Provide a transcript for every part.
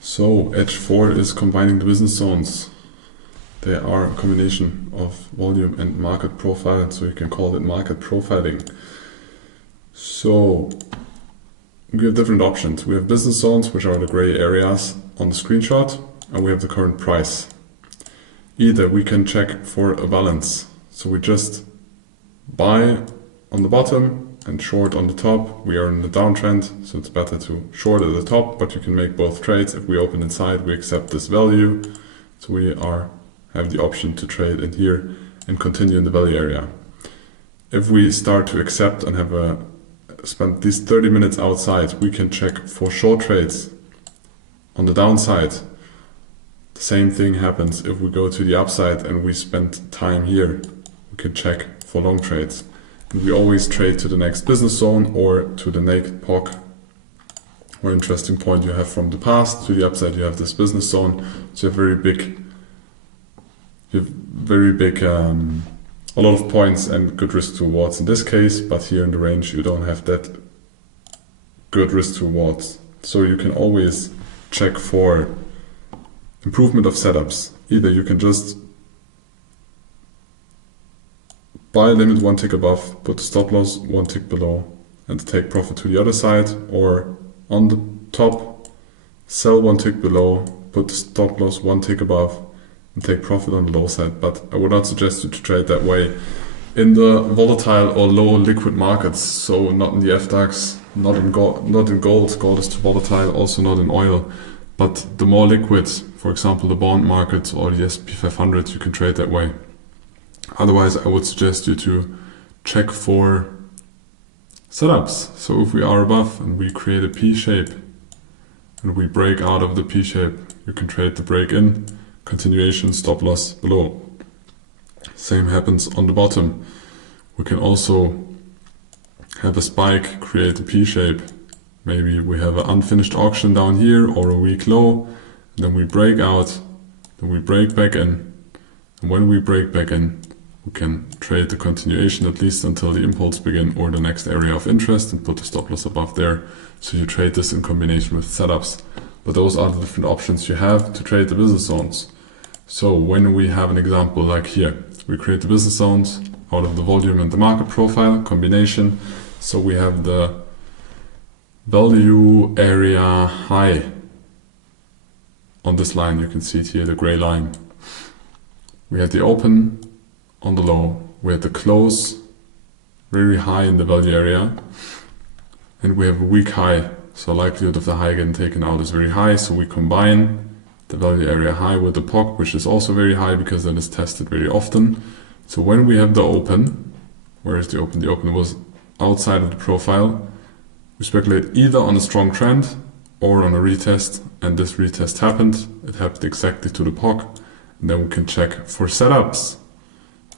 So edge 4 is combining the business zones. They are a combination of volume and market profile, so you can call it market profiling. So we have different options. We have business zones, which are the gray areas on the screenshot, and we have the current price. Either we can check for a balance. So we just buy on the bottom and short on the top. We are in the downtrend, so it's better to short at the top, but you can make both trades. If we open inside, we accept this value. So we have the option to trade in here and continue in the value area. If we start to accept and have spend these 30 minutes outside, we can check for short trades. On the downside, the same thing happens if we go to the upside and we spend time here. We can check for long trades. And we always trade to the next business zone or to the naked POC or interesting point you have from the past. To the upside you have this business zone. So you have a lot of points and good risk to rewards in this case, but here in the range you don't have that good risk to rewards. So you can always check for improvement of setups. Either you can just buy limit one tick above, put the stop loss one tick below and take profit to the other side, or on the top sell one tick below, put the stop loss one tick above and take profit on the low side. But I would not suggest you to trade that way in the volatile or low liquid markets. So not in the FDAX, not in gold. Gold is too volatile, also not in oil. But the more liquid, for example the bond market or the S&P 500, you can trade that way. Otherwise I would suggest you to check for setups. So if we are above and we create a P shape and we break out of the P shape, you can trade the break in, continuation, stop loss below. Same happens on the bottom. We can also have a spike, create a P shape. Maybe we have an unfinished auction down here or a weak low. Then we break out, then we break back in. And when we break back in, we can trade the continuation at least until the impulse begin or the next area of interest and put the stop loss above there. So you trade this in combination with setups. But those are the different options you have to trade the business zones. So when we have an example like here, we create the business zones out of the volume and the market profile combination. So we have the value area high on this line. You can see it here, the gray line. We had the open on the low. We had the close very high in the value area. And we have a weak high. So likelihood of the high getting taken out is very high. So we combine the value area high with the POC, which is also very high because that is tested very often. So when we have the open, where is the open? The open was outside of the profile. We speculate either on a strong trend or on a retest, and this retest happened. It happened exactly to the POC. And then we can check for setups.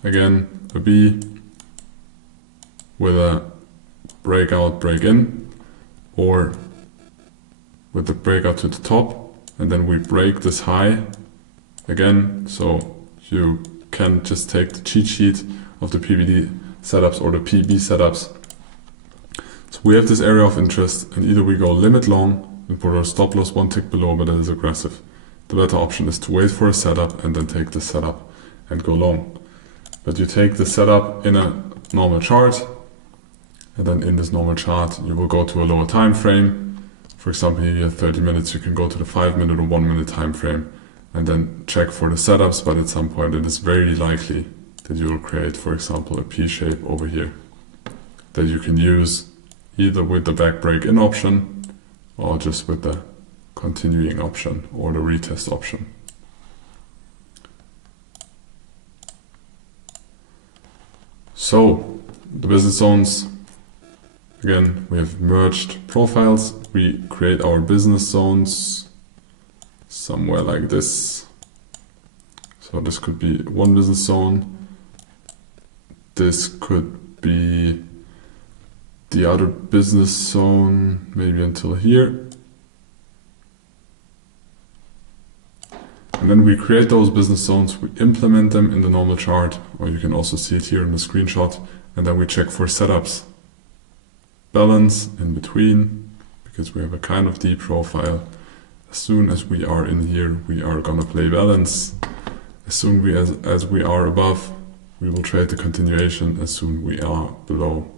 Again, a B with a breakout, break in, or with the breakout to the top, and then we break this high again. So you can just take the cheat sheet of the PBD setups or the PB setups. So we have this area of interest, and either we go limit long and put our stop loss one tick below, but that is aggressive. The better option is to wait for a setup and then take the setup and go long. But you take the setup in a normal chart, and then in this normal chart you will go to a lower time frame. For example, here you have 30 minutes, you can go to the 5-minute or 1-minute time frame and then check for the setups, but at some point it is very likely that you will create, for example, a P shape over here that you can use either with the back break in option or just with the continuing option or the retest option. So the business zones, again, we have merged profiles. We create our business zones somewhere like this. So this could be one business zone. This could be the other business zone, maybe until here. And then we create those business zones, we implement them in the normal chart, or you can also see it here in the screenshot, and then we check for setups. Balance in between, because we have a kind of D profile, As soon as we are in here, we are gonna play balance. As soon as we are above, we will trade the continuation. As soon we are below,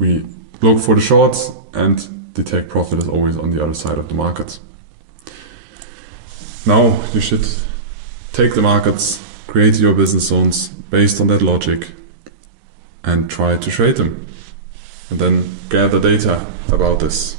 we look for the shorts, and the take profit is always on the other side of the market. Now you should take the markets, create your business zones based on that logic, and try to trade them. And then gather data about this.